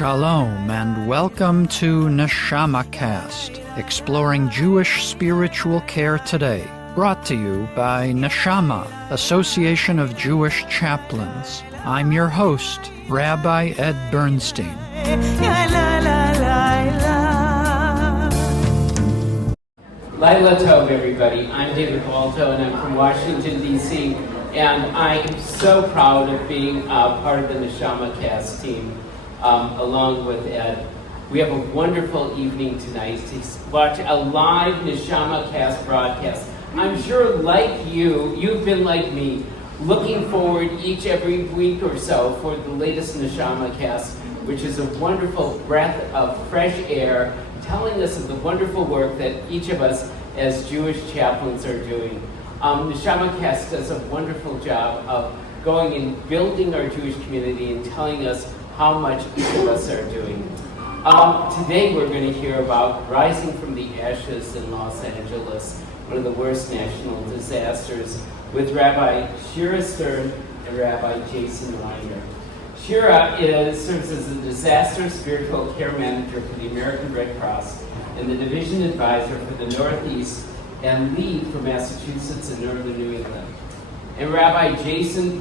Shalom and welcome to NeshamaCast, exploring Jewish spiritual care today, brought to you by Neshama, Association of Jewish Chaplains. I'm your host, Rabbi Ed Bernstein. Laila Tov, everybody. I'm David Balto, and I'm from Washington, D.C., and I am so proud of being part of the NeshamaCast team, along with Ed. We have a wonderful evening tonight to watch a live NeshamaCast broadcast. I'm sure, like you've been like me, looking forward every week or so for the latest NeshamaCast, which is a wonderful breath of fresh air, telling us of the wonderful work that each of us as Jewish chaplains are doing. NeshamaCast does a wonderful job of going and building our Jewish community and telling us how much each of us are doing. Today we're going to hear about rising from the ashes in Los Angeles, one of the worst national disasters, with Rabbi Shira and Rabbi Jason Weiner. Shira serves as the Disaster Spiritual Care Manager for the American Red Cross and the Division Advisor for the Northeast and lead for Massachusetts and Northern New England. And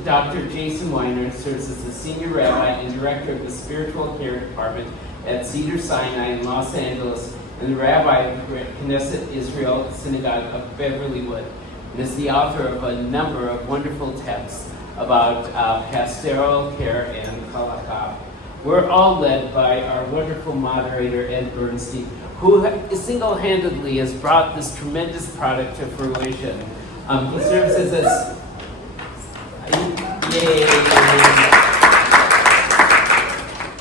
Dr. Jason Weiner serves as the Senior Rabbi and Director of the Spiritual Care Department at Cedars-SInai in Los Angeles and the Rabbi of the Knesset Israel Synagogue of Beverlywood, and is the author of a number of wonderful texts about pastoral care and halakha. We're all led by our wonderful moderator, Ed Bernstein, who single-handedly has brought this tremendous product to fruition. He serves as a... Yay!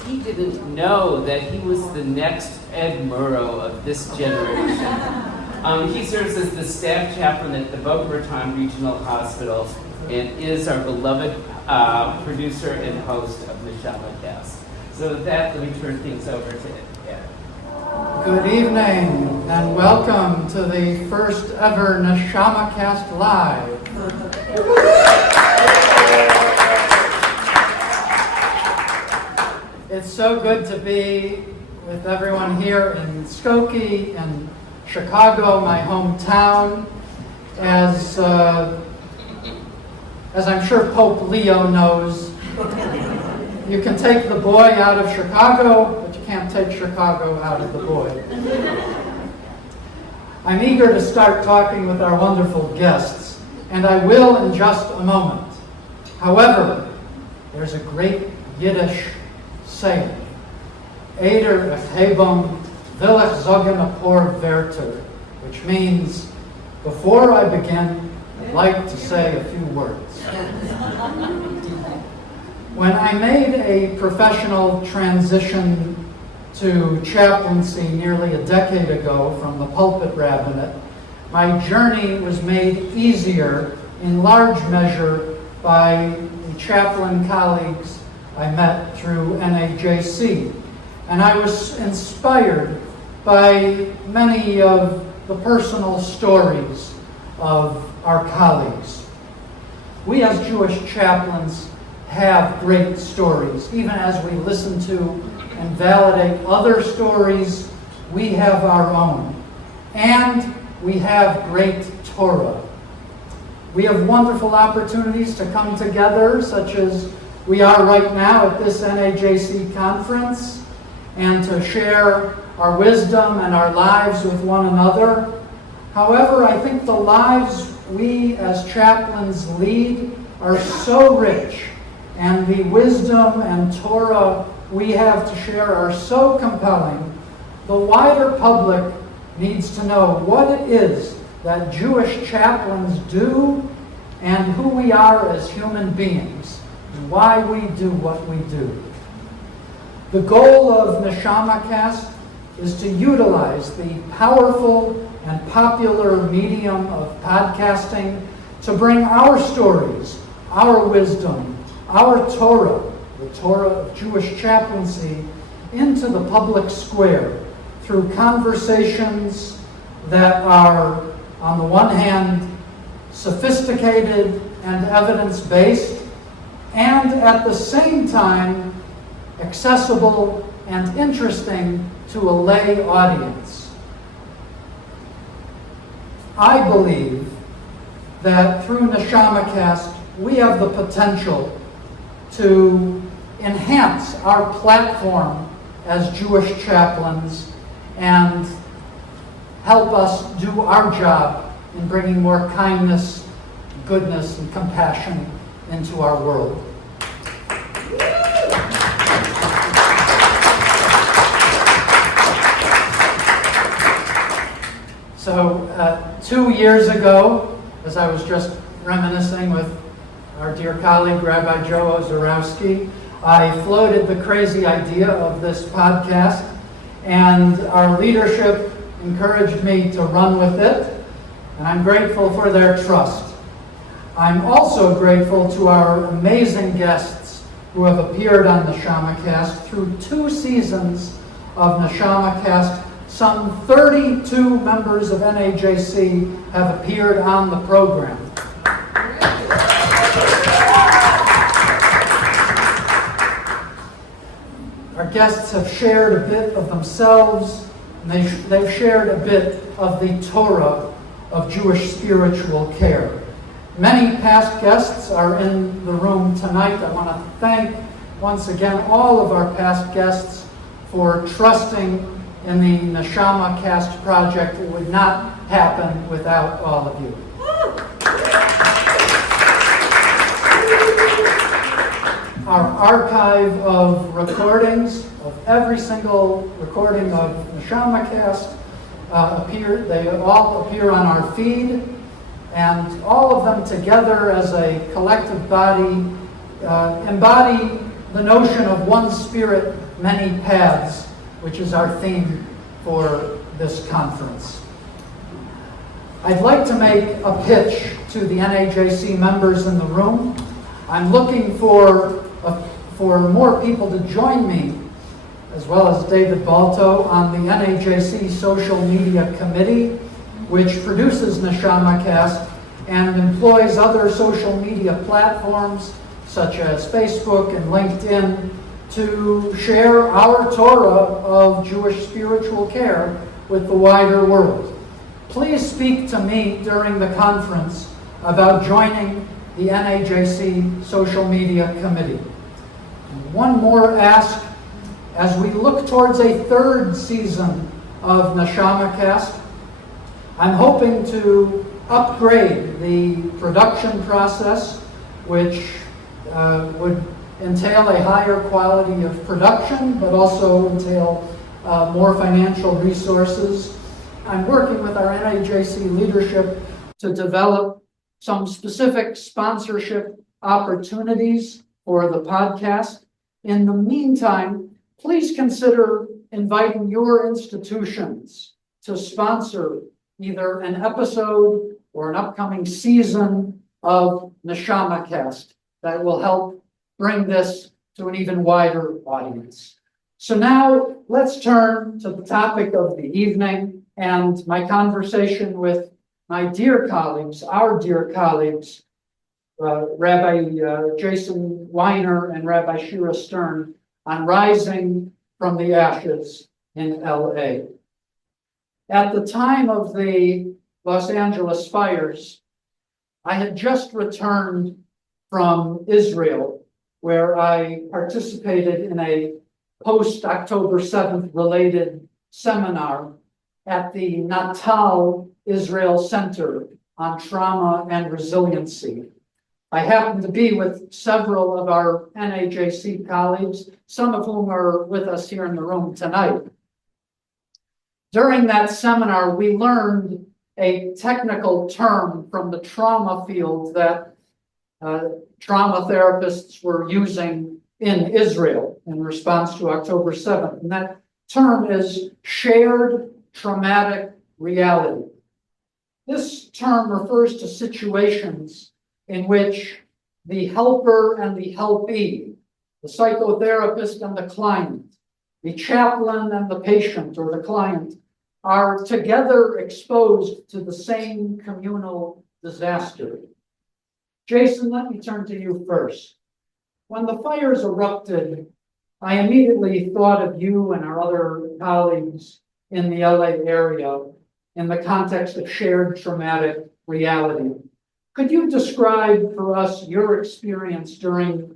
He didn't know that he was the next Ed Murrow of this generation. He serves as the staff chaplain at the Boca Raton Regional Hospital and is our beloved producer and host of NeshamaCast. So with that, let me turn things over to Ed. Good evening and welcome to the first ever NeshamaCast Live. It's so good to be with everyone here in Skokie and Chicago, my hometown. As I'm sure Pope Leo knows, you can take the boy out of Chicago, but you can't take Chicago out of the boy. I'm eager to start talking with our wonderful guests, and I will in just a moment. However, there's a great Yiddish saying, Eder echebom will ich sagen a paar Wörter, which means, before I begin, I'd like to say a few words. When I made a professional transition to chaplaincy nearly a decade ago from the pulpit rabbinate, my journey was made easier in large measure by the chaplain colleagues I met through NAJC. And I was inspired by many of the personal stories of our colleagues. We as Jewish chaplains have great stories. Even as we listen to and validate other stories, we have our own. And we have great Torah. We have wonderful opportunities to come together, such as we are right now at this NAJC Conference, and to share our wisdom and our lives with one another. However, I think the lives we as chaplains lead are so rich, and the wisdom and Torah we have to share are so compelling, the wider public needs to know what it is that Jewish chaplains do and who we are as human beings, and why we do what we do. The goal of NeshamaCast is to utilize the powerful and popular medium of podcasting to bring our stories, our wisdom, our Torah, the Torah of Jewish chaplaincy, into the public square through conversations that are, on the one hand, sophisticated and evidence-based, and at the same time, accessible and interesting to a lay audience. I believe that through NeshamaCast, we have the potential to enhance our platform as Jewish chaplains and help us do our job in bringing more kindness, goodness, and compassion into our world. So 2 years ago, as I was just reminiscing with our dear colleague, Rabbi Joe Ozorowski, I floated the crazy idea of this podcast, and our leadership encouraged me to run with it, and I'm grateful for their trust. I'm also grateful to our amazing guests who have appeared on NeshamaCast through 2 seasons of NeshamaCast. Some 32 members of NAJC have appeared on the program. Our guests have shared a bit of themselves, and they've shared a bit of the Torah of Jewish spiritual care. Many past guests are in the room tonight. I want to thank once again all of our past guests for trusting in the NeshamaCast project. It would not happen without all of you. Our archive of recordings, of every single recording of NeshamaCast, they all appear on our feed, and all of them together as a collective body embody the notion of one spirit, many paths, which is our theme for this conference. I'd like to make a pitch to the NAJC members in the room. I'm looking for more people to join me, as well as David Balto, on the NAJC Social Media Committee, which produces NeshamaCast and employs other social media platforms such as Facebook and LinkedIn to share our Torah of Jewish spiritual care with the wider world. Please speak to me during the conference about joining the NAJC Social Media Committee. And one more ask, as we look towards a 3rd season of NeshamaCast, I'm hoping to upgrade the production process, which would entail a higher quality of production, but also entail more financial resources. I'm working with our NAJC leadership to develop some specific sponsorship opportunities for the podcast. In the meantime, please consider inviting your institutions to sponsor either an episode or an upcoming season of NeshamaCast that will help bring this to an even wider audience. So now let's turn to the topic of the evening and my conversation with my dear colleagues, our dear colleagues, Rabbi Jason Weiner and Rabbi Shira Stern, on rising from the ashes in LA. At the time of the Los Angeles fires, I had just returned from Israel, where I participated in a post-October 7th related seminar at the Natal Israel Center on Trauma and Resiliency. I happened to be with several of our NAJC colleagues, some of whom are with us here in the room tonight. During that seminar, we learned a technical term from the trauma field that trauma therapists were using in Israel in response to October 7th. And that term is shared traumatic reality. This term refers to situations in which the helper and the helpee, the psychotherapist and the client, the chaplain and the patient or the client, are together exposed to the same communal disaster. Jason, let me turn to you first. When the fires erupted I immediately thought of you and our other colleagues in the LA area in the context of shared traumatic reality. Could you describe for us your experience during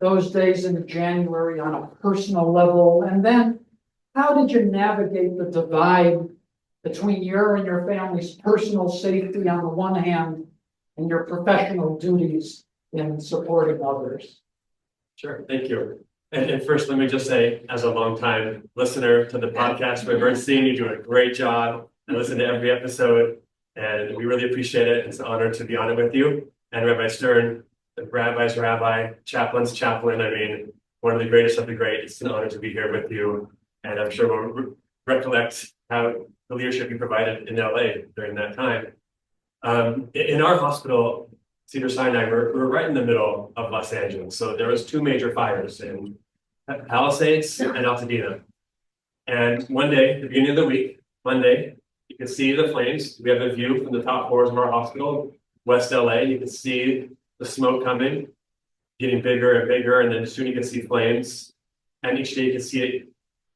those days in January on a personal level? And then how did you navigate the divide between your and your family's personal safety on the one hand and your professional duties in supporting others? Sure, thank you. And first, let me just say, as a longtime listener to the podcast, Rabbi Bernstein, you do a great job. I listen to every episode, and we really appreciate it. It's an honor to be on it with you. And Rabbi Stern, the rabbi's rabbi, chaplain's chaplain. I mean, one of the greatest of the great. It's an honor to be here with you. And I'm sure we'll recollect how the leadership you provided in LA during that time. In our hospital, Cedars-SInai, we're right in the middle of Los Angeles. So there was two major fires in Palisades and Altadena. And one day, the beginning of the week, Monday, you can see the flames. We have a view from the top floors of our hospital, West LA. You can see the smoke coming, getting bigger and bigger, and then soon you can see flames. And each day you can see it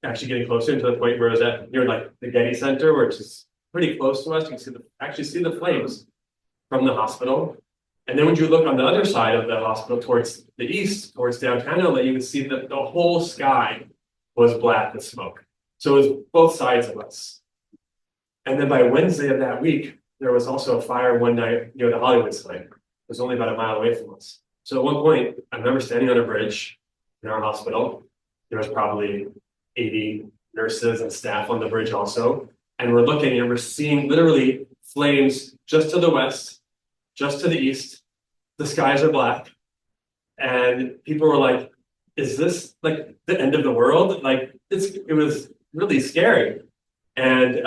actually getting closer to the point where it was at near like the Getty Center, which is pretty close to us. You can actually see the flames from the hospital. And then when you look on the other side of the hospital towards the east, towards downtown LA, you can see that the whole sky was black with smoke. So it was both sides of us. And then by Wednesday of that week, there was also a fire one night near the Hollywood sign. It was only about a mile away from us. So at one point, I remember standing on a bridge in our hospital. There was probably 80 nurses and staff on the bridge also. And we're looking and we're seeing literally flames just to the west, just to the east. The skies are black. And people were like, is this like the end of the world? Like it was really scary. And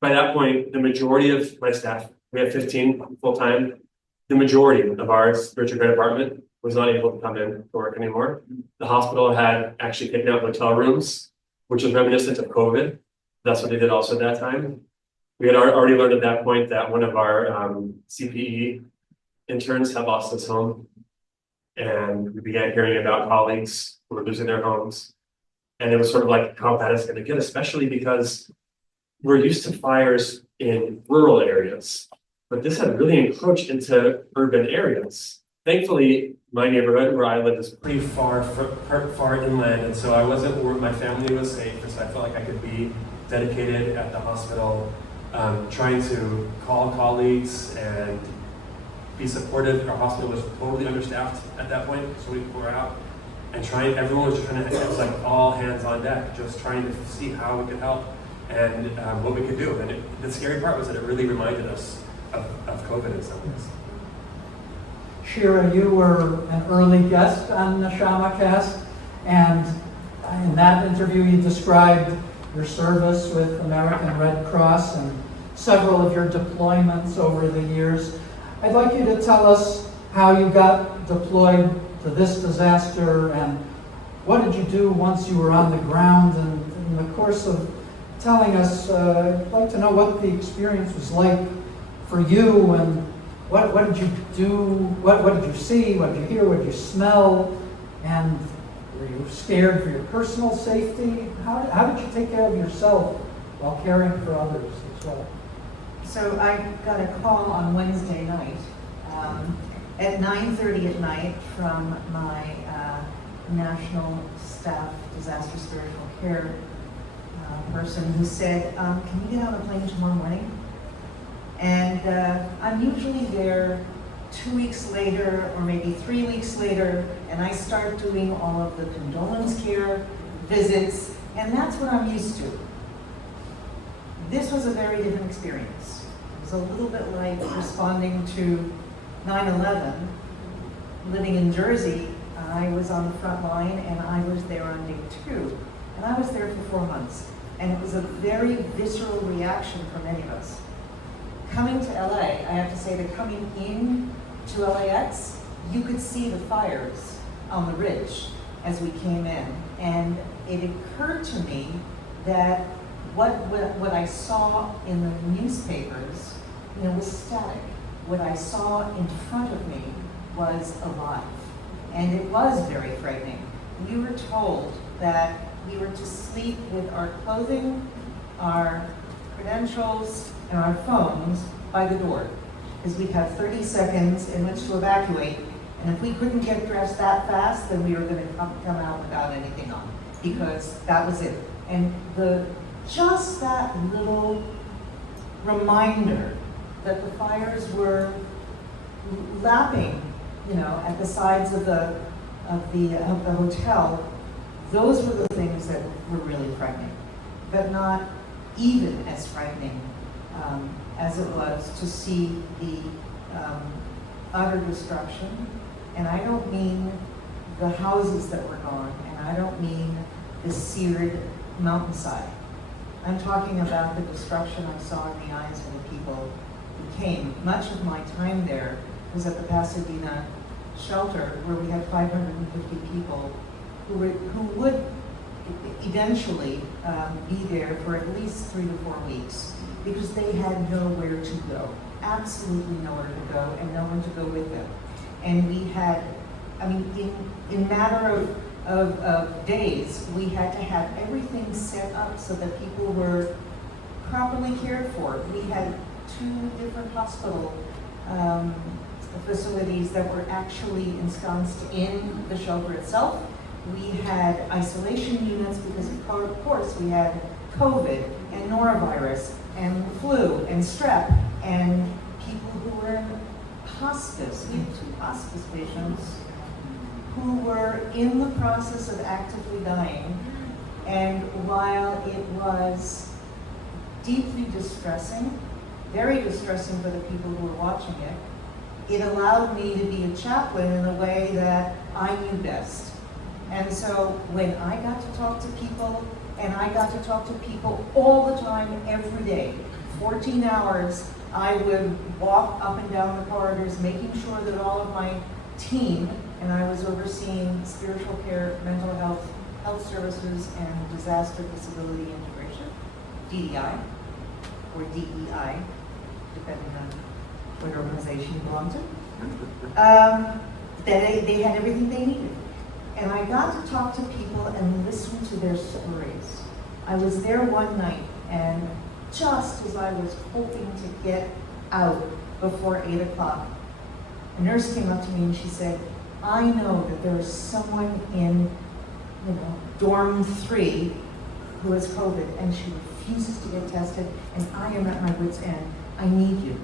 by that point, the majority of my staff, we have 15 full-time, the majority of our spiritual care department was not able to come in to work anymore. The hospital had actually taken out hotel rooms, which was reminiscent of COVID. That's what they did also at that time. We had already learned at that point that one of our CPE interns had lost his home. And we began hearing about colleagues who were losing their homes. And it was sort of like how bad it's going to get, especially because we're used to fires in rural areas, but this had really encroached into urban areas. Thankfully, my neighborhood where I live is pretty far inland, and so I wasn't where my family was safe, and so I felt like I could be dedicated at the hospital, trying to call colleagues and be supportive. Our hospital was totally understaffed at that point, so we were out and everyone was just trying to, it was like all hands on deck, just trying to see how we could help and what we could do. And the scary part was that it really reminded us of COVID in some ways. Shira, you were an early guest on NeshamaCast, and in that interview you described your service with American Red Cross and several of your deployments over the years. I'd like you to tell us how you got deployed to this disaster and what did you do once you were on the ground, and in the course of telling us, I'd like to know what the experience was like for you, and what did you do, what did you see, what did you hear, what did you smell, and were you scared for your personal safety? How did you take care of yourself while caring for others as well? So I got a call on Wednesday night at 9:30 at night from my national staff disaster spiritual care person who said, can you get on a plane tomorrow morning? And I'm usually there 2 weeks later or maybe 3 weeks later, and I start doing all of the condolence care visits, and that's what I'm used to. This was a very different experience. It was a little bit like responding to 9/11. Living in Jersey, I was on the front line and I was there on day 2. And I was there for 4 months. And it was a very visceral reaction for many of us. Coming to LA, I have to say that coming in to LAX, you could see the fires on the ridge as we came in. And it occurred to me that what I saw in the newspapers, was static. What I saw in front of me was alive. And it was very frightening. we were told that we were to sleep with our clothing, our credentials, and our phones by the door, because we'd have 30 seconds in which to evacuate, and if we couldn't get dressed that fast, then we were going to come out without anything on, because that was it. And just that little reminder that the fires were lapping, at the sides of the hotel, those were the things that were really frightening, but not even as frightening as it was to see the utter destruction. And I don't mean the houses that were gone, and I don't mean the seared mountainside. I'm talking about the destruction I saw in the eyes of the people who came. Much of my time there was at the Pasadena shelter, where we had 550 people who would eventually be there for at least 3 to 4 weeks, because they had nowhere to go, absolutely nowhere to go, and no one to go with them. And we had, in matter of days, we had to have everything set up so that people were properly cared for. We had 2 different hospital facilities that were actually ensconced in the shelter itself. We had isolation units because, of course, we had COVID and norovirus and flu and strep and people who were in hospice. We had 2 hospice patients who were in the process of actively dying. And while it was deeply distressing, very distressing for the people who were watching it, it allowed me to be a chaplain in a way that I knew best. And so when I got to talk to people, and I got to talk to people all the time, every day, 14 hours, I would walk up and down the corridors, making sure that all of my team, and I was overseeing spiritual care, mental health, health services, and disaster disability integration, DDI, or DEI, depending on what organization you belong to, that they had everything they needed. And I got to talk to people and listen to their stories. I was there one night, and just as I was hoping to get out before 8 o'clock, a nurse came up to me and she said, I know that there is someone in dorm 3 who has COVID, and she refuses to get tested, and I am at my wit's end. I need you.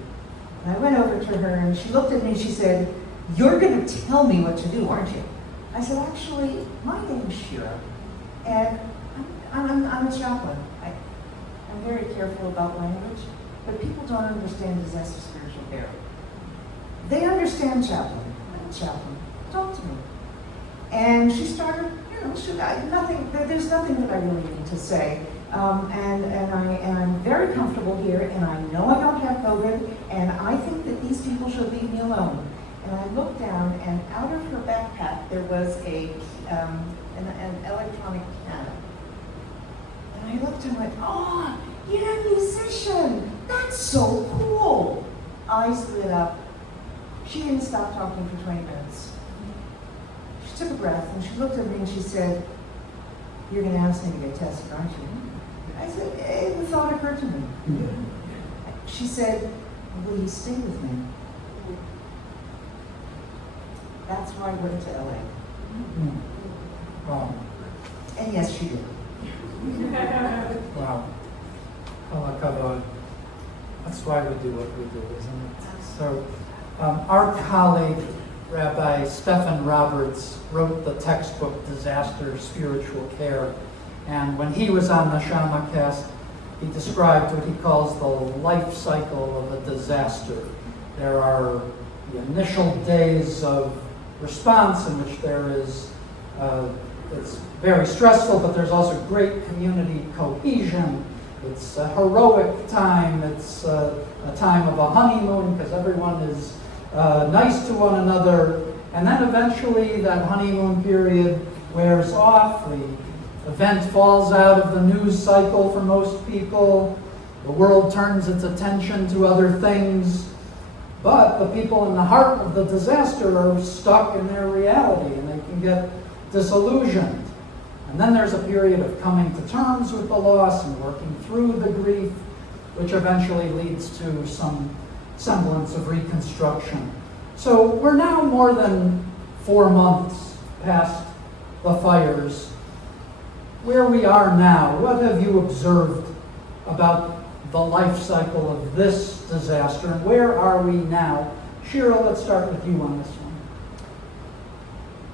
And I went over to her, and she looked at me and she said, you're going to tell me what to do, aren't you? I said, actually, my name is Shira, and I'm a chaplain. I'm very careful about language, but people don't understand disaster spiritual care. They understand chaplain. I'm a chaplain. Talk to me. And she started, there's nothing that I really need to say. And I'm very comfortable here, and I know I don't have COVID, and I think that these people should leave me alone. And I looked down, and out of her backpack there was an electronic piano. And I looked and went, oh, you're a musician! That's so cool! Eyes lit up. She didn't stop talking for 20 minutes. She took a breath, and she looked at me and she said, you're going to ask me to get tested, aren't you? I said, the thought occurred to me. She said, will you stay with me? That's why I went to LA. Wow. And yes, she did. Wow. Kol hakavod. That's why we do what we do, isn't it? So, our colleague, Rabbi Stephen Roberts, wrote the textbook Disaster Spiritual Care. And when he was on NeshamaCast, he described what he calls the life cycle of a disaster. There are the initial days of response in which there is, it's very stressful, but there's also great community cohesion. It's a heroic time. It's a time of a honeymoon because everyone is nice to one another. And then eventually that honeymoon period wears off. The event falls out of the news cycle for most people. The world turns its attention to other things. But the people in the heart of the disaster are stuck in their reality, and they can get disillusioned. And then there's a period of coming to terms with the loss and working through the grief, which eventually leads to some semblance of reconstruction. So we're now more than 4 months past the fires. Where we are now, what have you observed about the life cycle of this disaster, and where are we now? Shira, let's start with you on this one.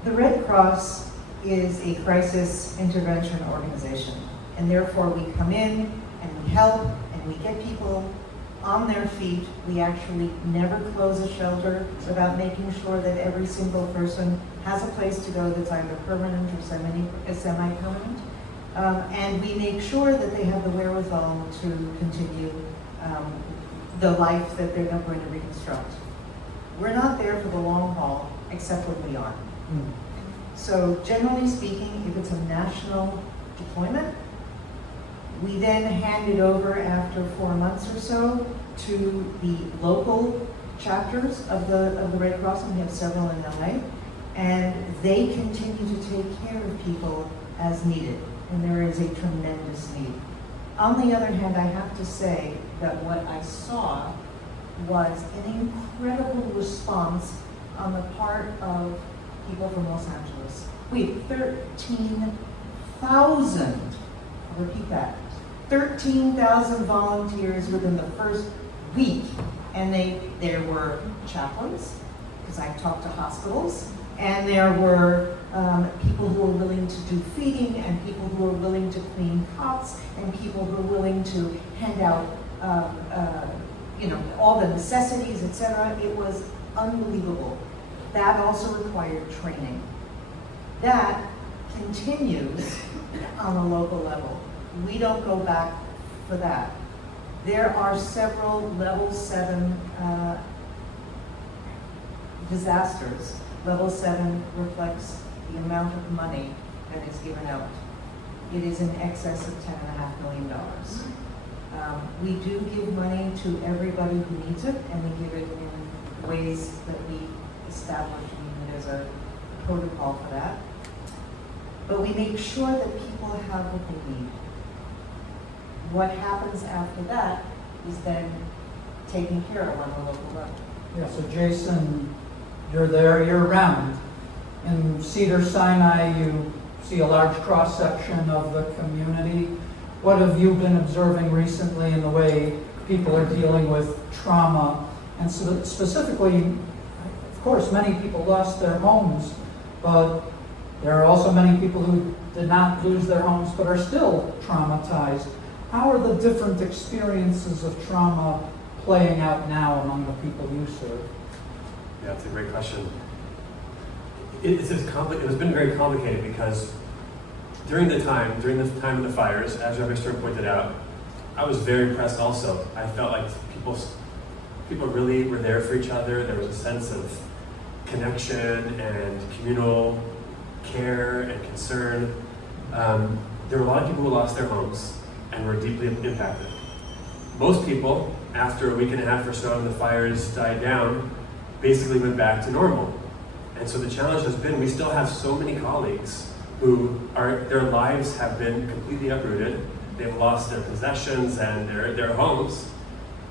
The Red Cross is a crisis intervention organization, and therefore we come in and we help and we get people on their feet. We actually never close a shelter without making sure that every single person has a place to go that's either permanent or semi-permanent. And we make sure that they have the wherewithal to continue the life that they're not going to reconstruct. We're not there for the long haul, except when we are. So generally speaking, if it's a national deployment, we then hand it over after 4 months or so to the local chapters of the Red Cross, and we have several in LA, and they continue to take care of people as needed, and there is a tremendous need. On the other hand, I have to say that what I saw was an incredible response on the part of people from Los Angeles. We had 13,000, I'll repeat that, 13,000 volunteers within the first week. And there were chaplains, because I talked to hospitals, and there were people who were willing to do feeding, and people who were willing to clean cots, and people who were willing to hand out all the necessities, etc. It was unbelievable. That also required training. That continues on a local level. We don't go back for that. There are several level 7 disasters. Level 7 reflects the amount of money that is given out. It is in excess of $10.5 million. We do give money to everybody who needs it, and we give it in ways that we establish. There's a protocol for that. But we make sure that people have what they need. What happens after that is then taken care of on a local level. Yeah, so Jason, you're there year-round. In Cedars-SInai, you see a large cross-section of the community. What have you been observing recently in the way people are dealing with trauma? And so specifically, of course, many people lost their homes, but there are also many people who did not lose their homes but are still traumatized. How are the different experiences of trauma playing out now among the people you serve? Yeah, that's a great question. It's been very complicated because during the time of the fires, as Rabbi Stern pointed out, I was very impressed also. I felt like people really were there for each other. There was a sense of connection and communal care and concern. There were a lot of people who lost their homes and were deeply impacted. Most people, after a week and a half or so and the fires died down, basically went back to normal. And so the challenge has been, we still have so many colleagues who their lives have been completely uprooted. They've lost their possessions and their homes.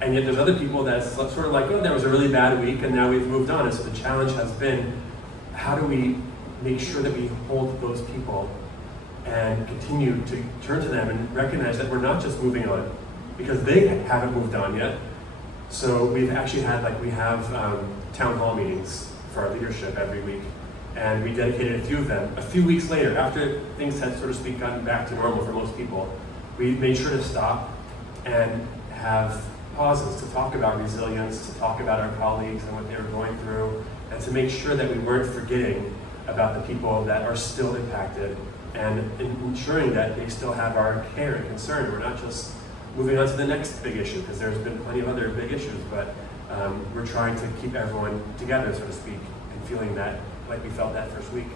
And yet there's other people that's sort of like, oh, that was a really bad week and now we've moved on. And so the challenge has been, how do we make sure that we hold those people and continue to turn to them and recognize that we're not just moving on because they haven't moved on yet. So we've actually had, we have town hall meetings for our leadership every week. And we dedicated a few of them. A few weeks later, after things had, so to speak, gotten back to normal for most people, we made sure to stop and have pauses to talk about resilience, to talk about our colleagues and what they were going through, and to make sure that we weren't forgetting about the people that are still impacted and ensuring that they still have our care and concern. We're not just moving on to the next big issue, because there's been plenty of other big issues, but we're trying to keep everyone together, so to speak, and feeling that like we felt that first week.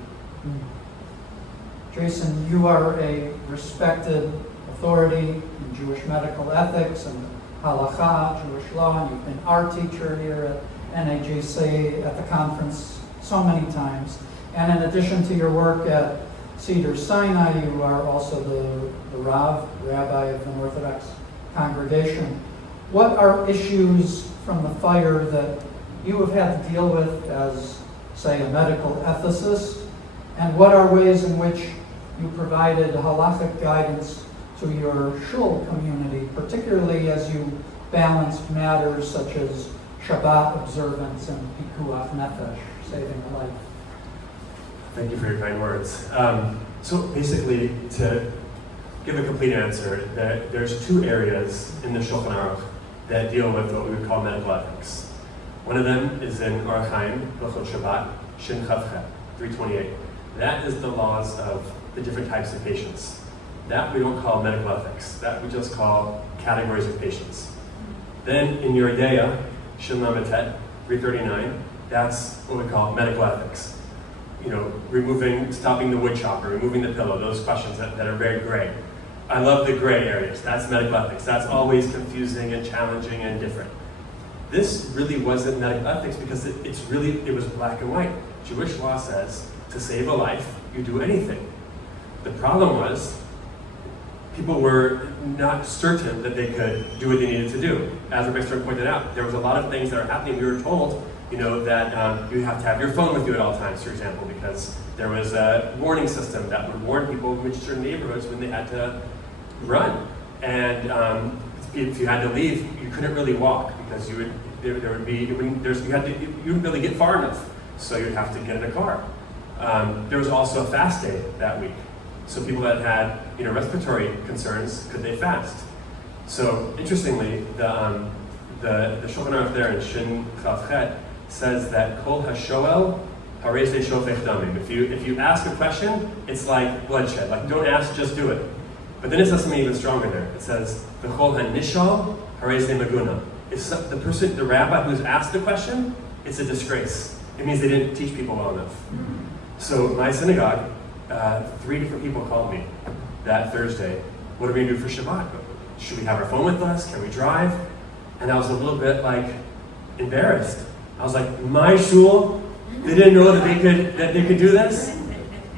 Jason, you are a respected authority in Jewish medical ethics and halakha, Jewish law, and you've been our teacher here at NAJC at the conference so many times. And in addition to your work at Cedars-SInai, you are also the Rabbi of an Orthodox congregation. What are issues from the fire that you have had to deal with as, say, a medical ethicist? And what are ways in which you provided halachic guidance to your shul community, particularly as you balanced matters such as Shabbat observance and pikuach nefesh, saving a life? Thank you for your kind words. So basically, to give a complete answer, there's two areas in the Shulchan Aruch that deal with what we would call medical ethics. One of them is in Orach Chaim, Hilchot Shabbat, Shin Chav Chet, 328. That is the laws of the different types of patients. That we don't call medical ethics. That we just call categories of patients. Then in Yoreh De'ah, Shin Lamed Tet, 339, that's what we call medical ethics. Stopping the wood chopper, removing the pillow, those questions that are very gray. I love the gray areas. That's medical ethics. That's always confusing and challenging and different. This really wasn't medical ethics because it was black and white. Jewish law says to save a life, you do anything. The problem was people were not certain that they could do what they needed to do. As Rabbi Stern pointed out, there was a lot of things that are happening. We were told that you have to have your phone with you at all times, for example, because there was a warning system that would warn people in certain neighborhoods when they had to run. And if you had to leave, you couldn't really walk because you wouldn't really get far enough, so you'd have to get in a car. There was also a fast day that week, so people that had respiratory concerns, could they fast? So interestingly, the Shulchan Aruch there in Shin Chav Chet says that Kol HaShoel Harei Ze Shofech Damim. If you ask a question, it's like bloodshed. Like, don't ask, just do it. But then it says something even stronger there. It says V'Kol HaNishal Harei Ze Maguna. If the rabbi who's asked the question, it's a disgrace. It means they didn't teach people well enough. So my synagogue, 3 different people called me that Thursday. What are we gonna do for Shabbat? Should we have our phone with us? Can we drive? And I was a little bit embarrassed. I was like, my shul, they didn't know that they could do this?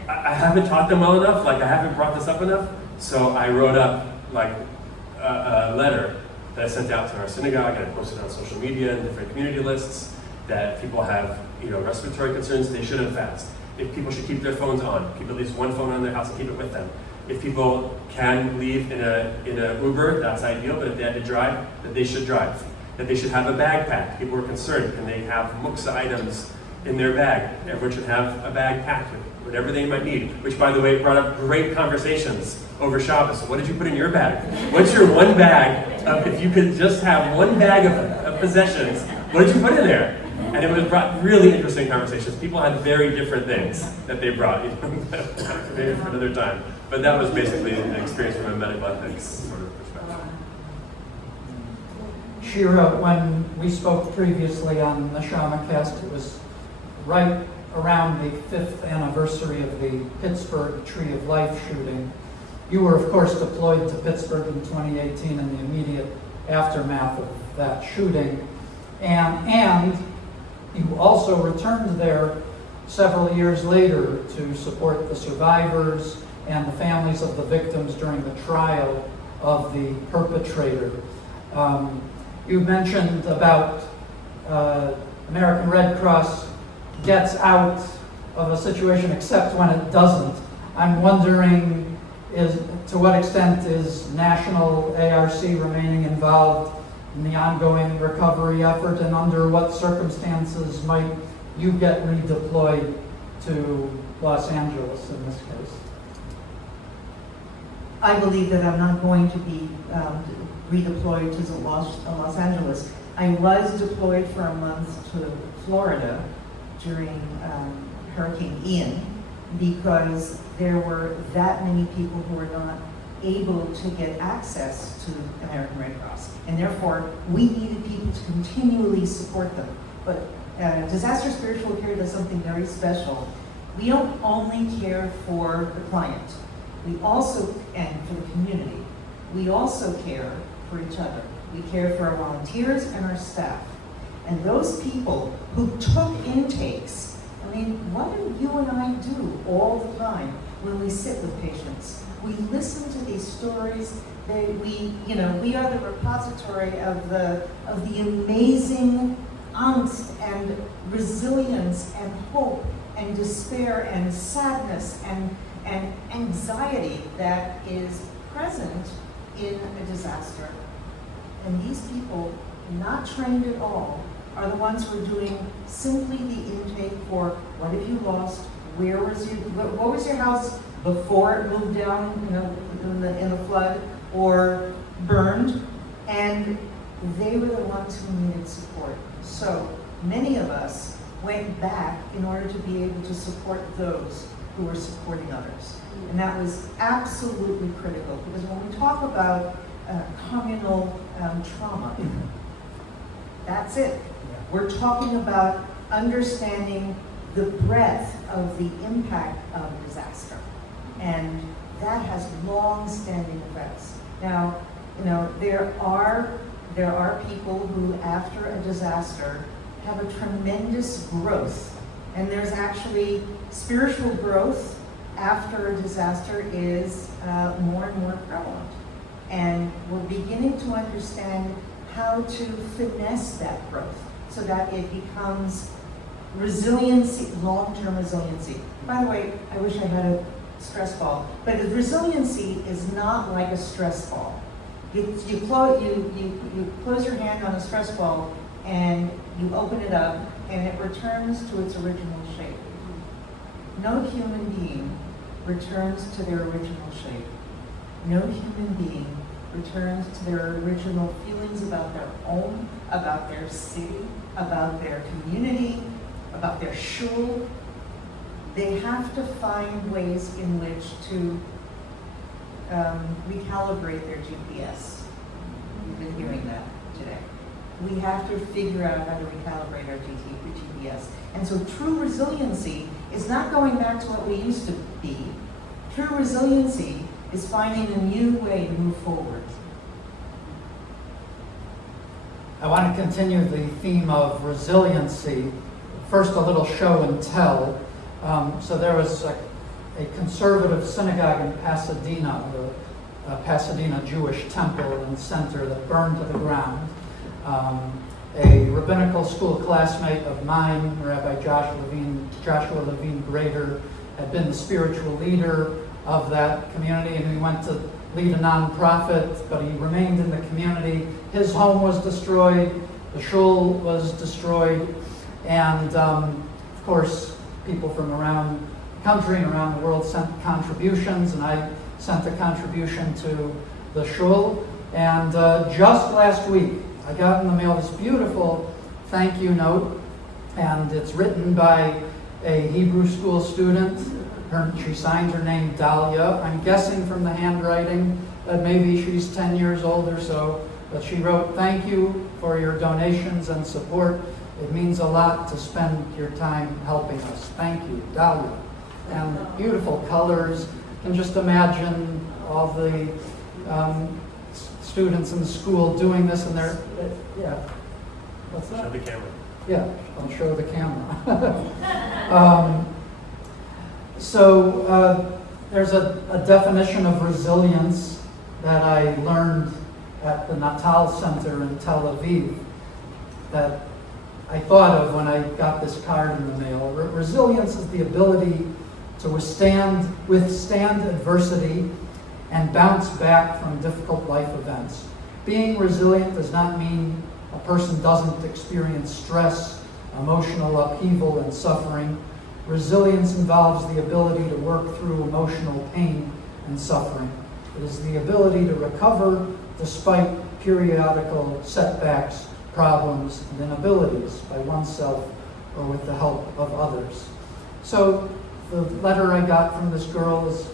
I haven't taught them well enough, I haven't brought this up enough. So I wrote up a letter that I sent out to our synagogue, and I posted on social media and different community lists that people have respiratory concerns, they shouldn't fast. If people should keep their phones on, keep at least one phone on their house and keep it with them. If people can leave in a Uber, that's ideal, but if they had to drive, that they should drive. That they should have a bag packed. People were concerned, can they have muksa items in their bag? Everyone should have a bag packed with whatever they might need, which, by the way, brought up great conversations over Shabbos. So what did you put in your bag? What's your one bag if you could just have one bag of possessions, what did you put in there? And it brought really interesting conversations. People had very different things that they brought, maybe for another time. But that was basically an experience from a medical ethics sort of perspective. Shira, when we spoke previously on NeshamaCast, it was right around the 5th anniversary of the Pittsburgh Tree of Life shooting. You were, of course, deployed to Pittsburgh in 2018 in the immediate aftermath of that shooting. And you also returned there several years later to support the survivors and the families of the victims during the trial of the perpetrator. You mentioned about American Red Cross gets out of a situation except when it doesn't. I'm wondering, to what extent is National ARC remaining involved in the ongoing recovery effort, and under what circumstances might you get redeployed to Los Angeles in this case? I believe that I'm not going to be redeployed to Los Angeles. I was deployed for a month to Florida during Hurricane Ian because there were that many people who were not able to get access to American Red Cross. And therefore, we needed people to continually support them. But disaster spiritual care does something very special. We don't only care for the client. We also, and for the community, we also care for each other. We care for our volunteers and our staff. And those people who took intakes, and mean, what do you and I do all the time when we sit with patients? We listen to these stories. We are the repository of the amazing angst and resilience and hope and despair and sadness and anxiety that is present in a disaster. And these people, not trained at all, are the ones who are doing simply the intake for what have you lost, what was your house before it moved down, in the flood or burned, and they were the ones who needed support. So many of us went back in order to be able to support those who were supporting others. And that was absolutely critical, because when we talk about communal trauma, that's it. We're talking about understanding the breadth of the impact of disaster. And that has long-standing effects. Now, there are people who, after a disaster, have a tremendous growth. And there's actually spiritual growth after a disaster is more and more prevalent. And we're beginning to understand how to finesse that growth so that it becomes resiliency, long-term resiliency. By the way, I wish I had a stress ball, but resiliency is not like a stress ball. You close your hand on a stress ball and you open it up and it returns to its original shape. No human being returns to their original shape. No human being returns to their original feelings about their own, about their city, about their community, about their shul. They have to find ways in which to recalibrate their GPS. We've been hearing that today. We have to figure out how to recalibrate our GPS. And so true resiliency is not going back to what we used to be. True resiliency is finding a new way to move forward. I want to continue the theme of resiliency. First, a little show and tell. So there was a conservative synagogue in Pasadena, the Pasadena Jewish temple and center that burned to the ground. A rabbinical school classmate of mine, Rabbi Joshua Levine Grader, had been the spiritual leader of that community, and he went to lead a nonprofit, but he remained in the community. His home was destroyed, the shul was destroyed, and of course, people from around the country and around the world sent contributions, and I sent a contribution to the shul. And just last week, I got in the mail this beautiful thank you note, and it's written by a Hebrew school student. She signed her name Dahlia. I'm guessing from the handwriting that maybe she's 10 years old or so, but she wrote, "Thank you for your donations and support. It means a lot to spend your time helping us. Thank you, Dahlia." And beautiful colors. You can just imagine all the students in the school doing this, and they're, yeah. What's that? Show the camera. Yeah, I'll show the camera. So there's a definition of resilience that I learned at the Natal Center in Tel Aviv that I thought of when I got this card in the mail. Resilience is the ability to withstand adversity and bounce back from difficult life events. Being resilient does not mean a person doesn't experience stress, emotional upheaval, and suffering. Resilience involves the ability to work through emotional pain and suffering. It is the ability to recover despite periodical setbacks, problems, and inabilities by oneself or with the help of others. So the letter I got from this girl is,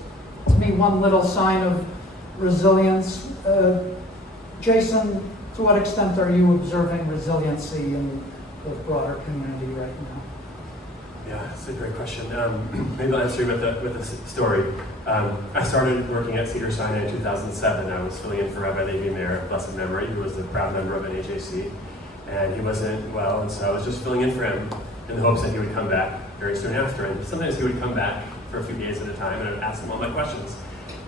to me, one little sign of resilience. Jason, to what extent are you observing resiliency in the broader community right now? Yeah, it's a great question. Maybe I'll answer with a story. I started working at Cedars-SInai in 2007. I was filling in for Rabbi Ed Bernstein, blessed memory, who was the proud member of NAJC, and he wasn't well, and so I was just filling in for him in the hopes that he would come back. very soon after. And sometimes he would come back for a few days at a time, and I'd ask him all my questions.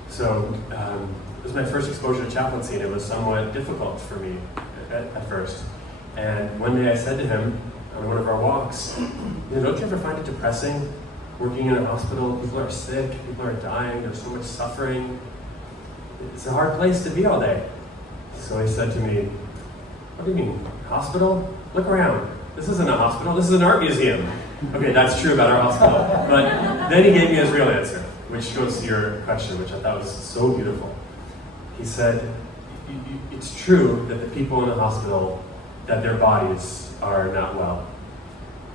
So it was my first exposure to chaplaincy, and it was somewhat difficult for me at first. And one day I said to him on one of our walks, don't you ever find it depressing working in a hospital? People are sick, people are dying, there's so much suffering. It's a hard place to be all day. So he said to me, what do you mean, hospital? Look around. This isn't a hospital, this is an art museum. Okay, that's true about our hospital. But then he gave me his real answer, which goes to your question, which I thought was so beautiful. He said, it's true that the people in the hospital, that their bodies are not well.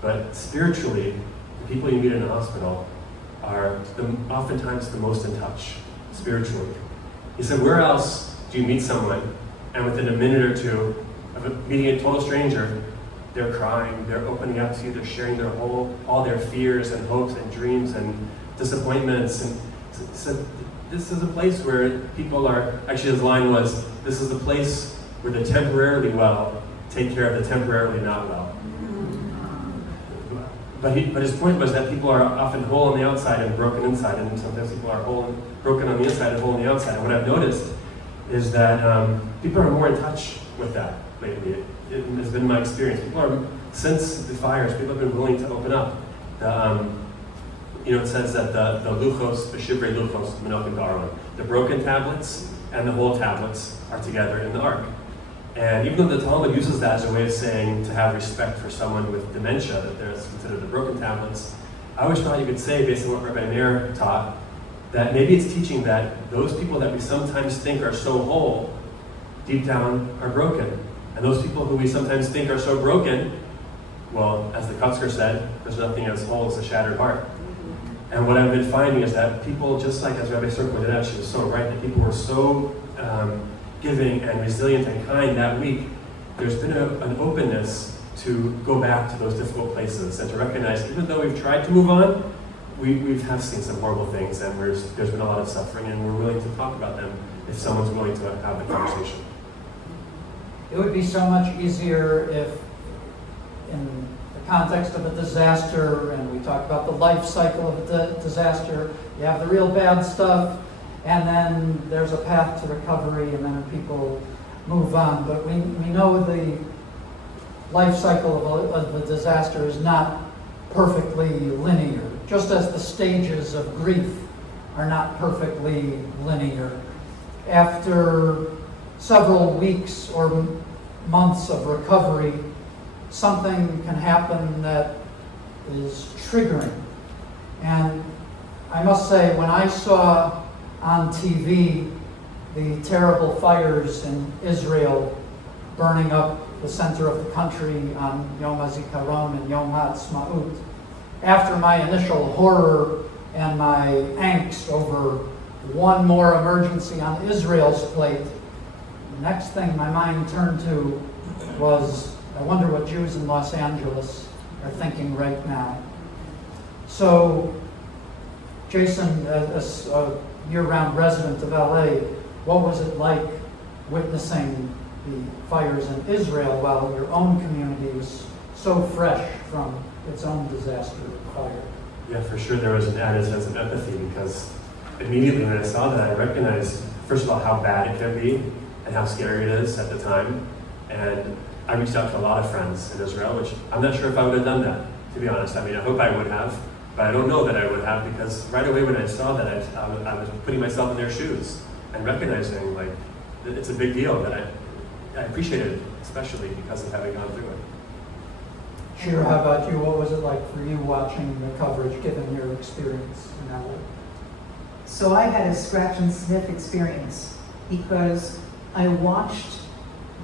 But spiritually, the people you meet in a hospital are oftentimes the most in touch, spiritually. He said, where else do you meet someone, and within a minute or two of meeting a total stranger, they're crying, they're opening up to you, they're sharing all their fears and hopes and dreams and disappointments. And so this is a place where people are, actually his line was, this is a place where the temporarily well take care of the temporarily not well. But his point was that people are often whole on the outside and broken inside, and sometimes people are broken on the inside and whole on the outside. And what I've noticed is that people are more in touch with that lately. It has been my experience. People are, since the fires, people have been willing to open up. It says that the luchos, the shivrei luchos, Menachem Garland, the broken tablets and the whole tablets are together in the ark. And even though the Talmud uses that as a way of saying to have respect for someone with dementia, that they're considered the broken tablets, I always thought you could say, based on what Rabbi Weiner taught, that maybe it's teaching that those people that we sometimes think are so whole, deep down are broken. And those people who we sometimes think are so broken, well, as the Kutzker said, there's nothing as whole as a shattered heart. And what I've been finding is that people, just like as Rabbi Sir pointed out, she was so right, that people were so giving and resilient and kind that week. There's been an openness to go back to those difficult places and to recognize, even though we've tried to move on, we have seen some horrible things, and there's been a lot of suffering, and we're willing to talk about them if someone's willing to have the conversation. It would be so much easier if, in the context of a disaster, and we talk about the life cycle of a disaster, you have the real bad stuff, and then there's a path to recovery, and then people move on. But we know the life cycle of a disaster is not perfectly linear, just as the stages of grief are not perfectly linear. After several weeks or months of recovery, something can happen that is triggering. And I must say, when I saw on TV the terrible fires in Israel burning up the center of the country on Yom HaZikaron and Yom HaAtzmaut, after my initial horror and my angst over one more emergency on Israel's plate, the next thing my mind turned to was, I wonder what Jews in Los Angeles are thinking right now. So, Jason, as a year-round resident of LA, what was it like witnessing the fires in Israel while your own community was so fresh from its own disaster fire? Yeah, for sure there was an added sense of empathy, because immediately when I saw that, I recognized, first of all, how bad it can be and how scary it is at the time. And I reached out to a lot of friends in Israel, which I'm not sure if I would have done that, to be honest. I mean, I hope I would have, but I don't know that I would have, because right away when I saw that, I was putting myself in their shoes and recognizing, like, it's a big deal, that I appreciated it, especially because of having gone through it. Shira, how about you? What was it like for you watching the coverage, given your experience in LA? So I had a scratch and sniff experience because I watched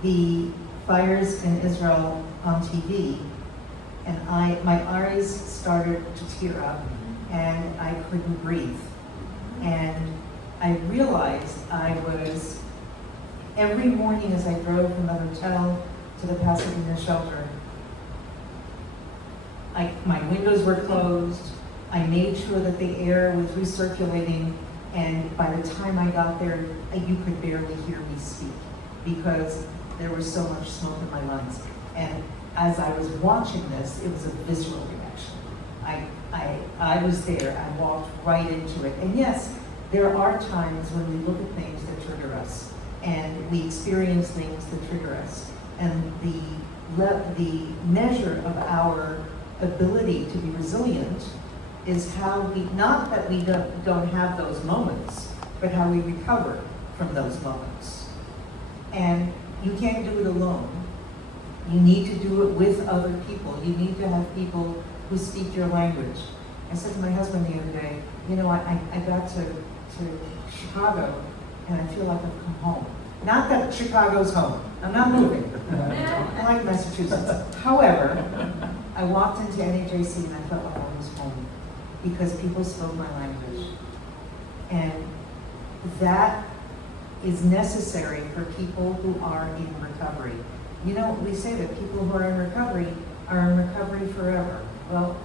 the fires in Israel on TV, and my eyes started to tear up, and I couldn't breathe. And I realized I was, every morning as I drove from the hotel to the Pasadena shelter, my windows were closed, I made sure that the air was recirculating, and by the time I got there, you could barely hear me speak because there was so much smoke in my lungs. And as I was watching this, it was a visceral reaction. I was there. I walked right into it. And yes, there are times when we look at things that trigger us, and we experience things that trigger us. And the measure of our ability to be resilient is how we, not that we don't have those moments, but how we recover from those moments. And you can't do it alone. You need to do it with other people. You need to have people who speak your language. I said to my husband the other day, you know, I got to Chicago and I feel like I've come home. Not that Chicago's home. I'm not moving. I like Massachusetts. However, I walked into NAJC and I felt like I was home because people spoke my language. And that is necessary for people who are in recovery. You know, we say that people who are in recovery forever. Well,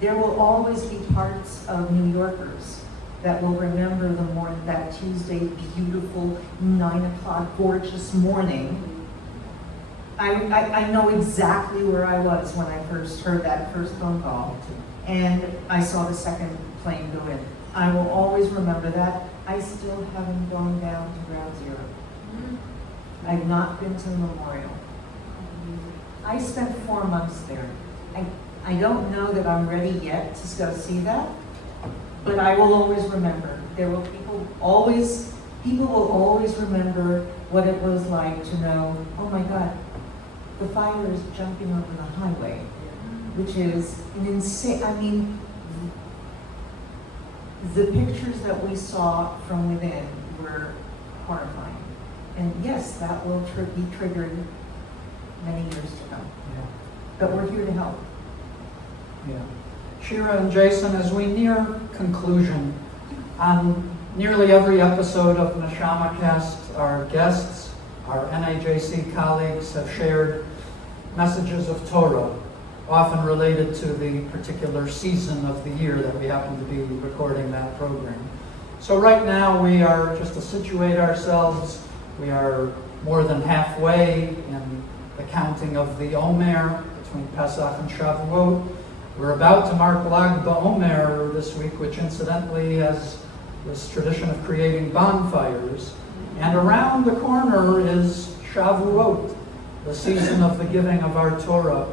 there will always be parts of New Yorkers that will remember that Tuesday beautiful 9 o'clock gorgeous morning. I know exactly where I was when I first heard that first phone call, and I saw the second plane go in. I will always remember that. I still haven't gone down to Ground Zero. I've not been to the memorial. I spent 4 months there. I don't know that I'm ready yet to go see that, but I will always remember. People will always remember what it was like to know, oh my God, the fire is jumping over the highway, which is an insane, the pictures that we saw from within were horrifying. And yes, that will be triggered many years to come. Yeah. But we're here to help. Yeah. Shira and Jason, as we near conclusion, on nearly every episode of NeshamaCast, our guests, our NAJC colleagues have shared messages of Torah, often related to the particular season of the year that we happen to be recording that program. So right now we are, just to situate ourselves, we are more than halfway in the counting of the Omer between Pesach and Shavuot. We're about to mark Lag BaOmer this week, which incidentally has this tradition of creating bonfires. And around the corner is Shavuot, the season of the giving of our Torah.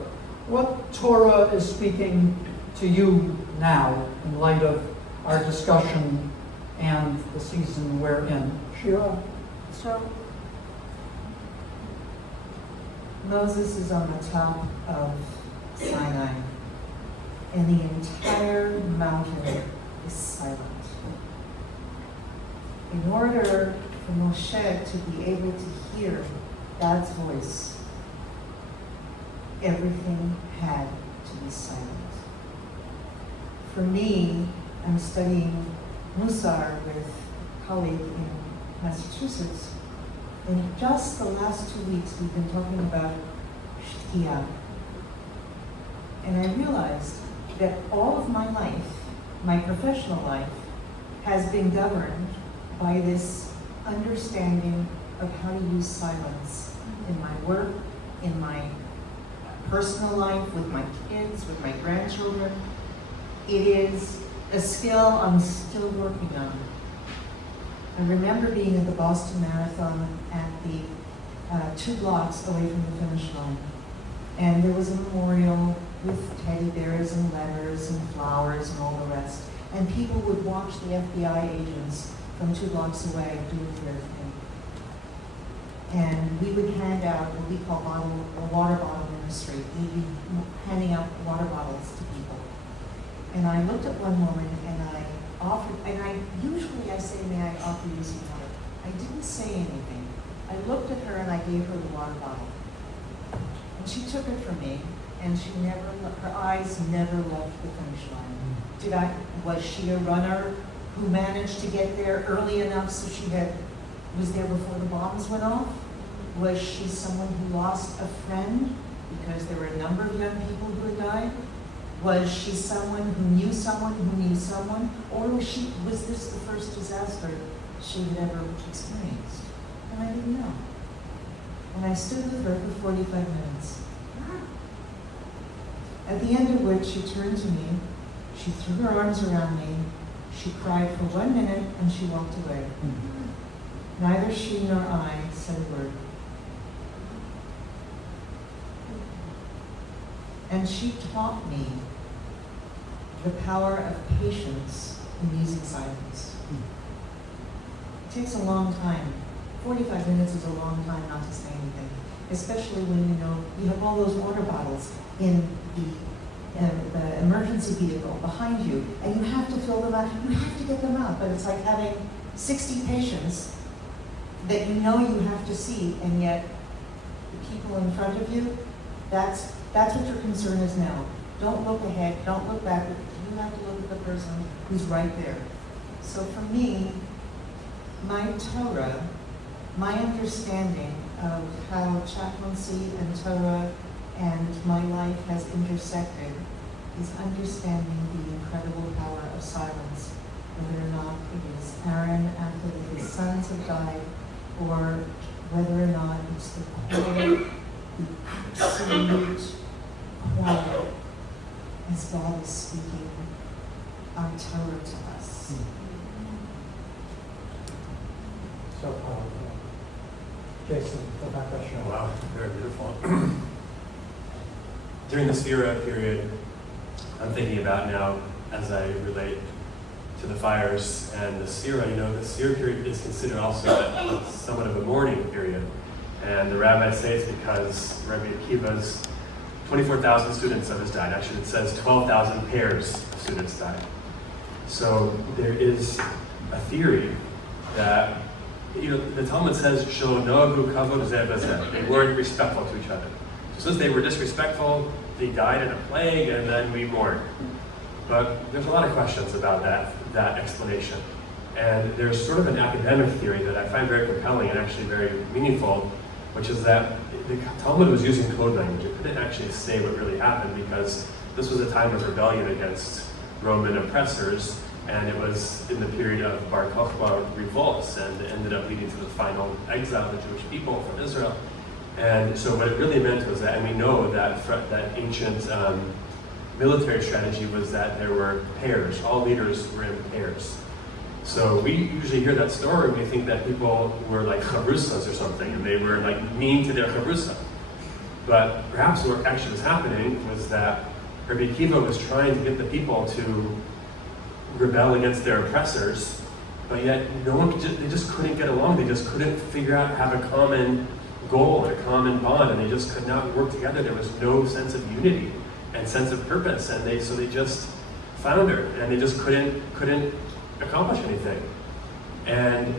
What Torah is speaking to you now in light of our discussion and the season we're in? Shira? So, Moses is on the top of Sinai, and the entire mountain is silent. In order for Moshe to be able to hear God's voice, everything had to be silent. For me, I'm studying Musar with a colleague in Massachusetts, and just the last 2 weeks we've been talking about Shkia. And I realized that all of my life, my professional life, has been governed by this understanding of how to use silence in my work, in my personal life, with my kids, with my grandchildren. It is a skill I'm still working on. I remember being at the Boston Marathon at the 2 blocks away from the finish line. And there was a memorial with teddy bears and letters and flowers and all the rest. And people would watch the FBI agents from 2 blocks away doing their thing. And we would hand out what we call a water bottle ministry. We'd be handing out water bottles to people. And I looked at one woman and I offered, and usually I say, may I offer you some water? I didn't say anything. I looked at her and I gave her the water bottle. And she took it from me, and her eyes never left the finish line. Was she a runner who managed to get there early enough so she was there before the bombs went off? Was she someone who lost a friend because there were a number of young people who had died? Was she someone who knew someone who knew someone? Or was this the first disaster she had ever experienced? And I didn't know. And I stood with her for 45 minutes. At the end of which she turned to me, she threw her arms around me, she cried for 1 minute, and she walked away. Neither she nor I said a word. And she taught me the power of patience in using silence. It takes a long time. 45 minutes is a long time not to say anything, especially when you know you have all those water bottles in the emergency vehicle behind you, and you have to fill them out. You have to get them out, but it's like having 60 patients that you know you have to see, and yet the people in front of you, that's what your concern is now. Don't look ahead, don't look back. You have to look at the person who's right there. So for me, my Torah, my understanding of how chaplaincy and Torah and my life has intersected is understanding the incredible power of silence, whether or not it is Aaron after his sons have died, or whether or not it's the quiet, the absolute quiet as God is speaking our Torah to us. So powerful. Jason, Rebecca, Shira. Wow, very beautiful. During the Shira period, I'm thinking about now as I relate to the fires and the Shira. The Shira period is considered also somewhat of a mourning period. And the rabbis say it's because Rabbi Akiva's 24,000 students of his died. Actually, it says 12,000 pairs of students died. So there is a theory that, the Talmud says, "Shelo noagu kavod zeh b'zeh." They weren't respectful to each other. So since they were disrespectful, they died in a plague, and then we mourned. But there's a lot of questions about that explanation. And there's sort of an academic theory that I find very compelling and actually very meaningful, which is that the Talmud was using code language. It couldn't actually say what really happened because this was a time of rebellion against Roman oppressors, and it was in the period of Bar Kokhba revolts, and it ended up leading to the final exile of the Jewish people from Israel. And so what it really meant was that, and we know that ancient military strategy was that there were pairs. All leaders were in pairs. So we usually hear that story and we think that people were like chavrusas or something, and they were like mean to their chavrusa. But perhaps what actually was happening was that Rabbi Akiva was trying to get the people to rebel against their oppressors, but yet they just couldn't get along. They just couldn't figure out, have a common goal, a common bond, and they just could not work together. There was no sense of unity and sense of purpose, and they just floundered, and they just couldn't accomplish anything. And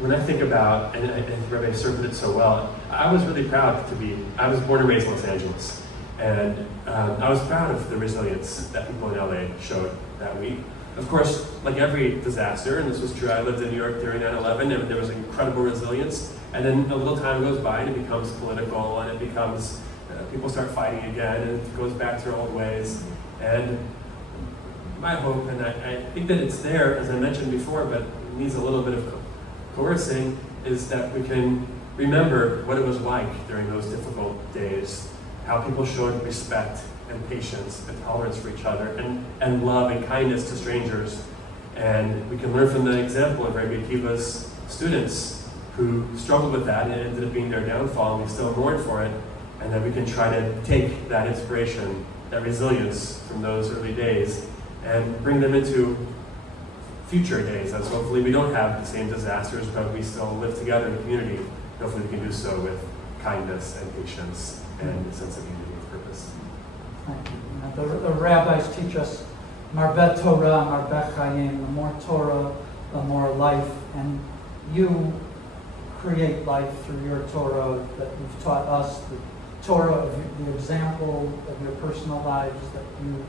when I think about, and Rabbi served it so well, I was really proud I was born and raised in Los Angeles, and I was proud of the resilience that people in LA showed that week. Of course, like every disaster, and this was true, I lived in New York during 9/11, and there was incredible resilience, and then a little time goes by and it becomes political, and it becomes, people start fighting again, and it goes back to their old ways. And my hope, and I think that it's there, as I mentioned before, but it needs a little bit of coercing, is that we can remember what it was like during those difficult days, how people showed respect and patience and tolerance for each other, and love and kindness to strangers. And we can learn from the example of Rabbi Akiva's students who struggled with that, and it ended up being their downfall, and we still mourn for it. And then we can try to take that inspiration, that resilience from those early days, and bring them into future days, as hopefully we don't have the same disasters, but we still live together in a community. Hopefully we can do so with kindness and patience and a sense of unity and purpose. Thank you. The rabbis teach us, Marbet Torah, Marbet Chayim, the more Torah, the more life. And you create life through your Torah that you've taught us, the Torah of the example of your personal lives that you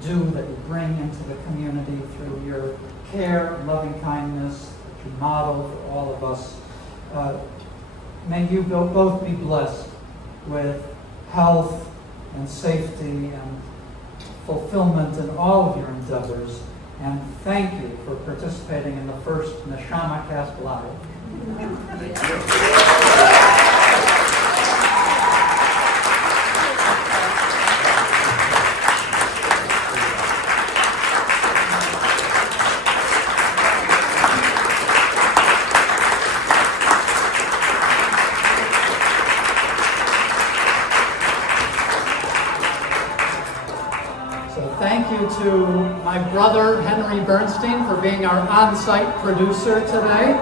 do, that you bring into the community through your care, loving kindness, that you model for all of us. May you both be blessed with health and safety and fulfillment in all of your endeavors. And thank you for participating in the first NeshamaCast Live. Thank you. to my brother, Henry Bernstein, for being our on-site producer today.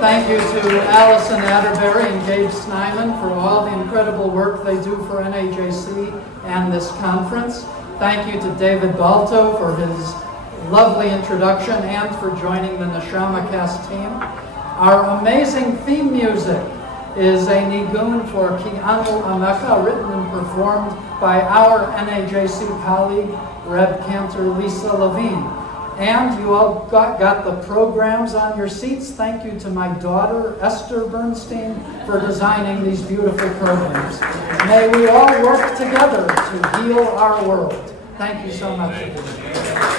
Thank you to Allison Atterbury and Gabe Snyman for all the incredible work they do for NAJC and this conference. Thank you to David Balto for his lovely introduction and for joining the NeshamaCast team. Our amazing theme music is a nigun for Ki Anu Ameka, written and performed by our NAJC colleague, Reb Cantor Lisa Levine. And you all got the programs on your seats. Thank you to my daughter, Esther Bernstein, for designing these beautiful programs. May we all work together to heal our world. Thank you so much.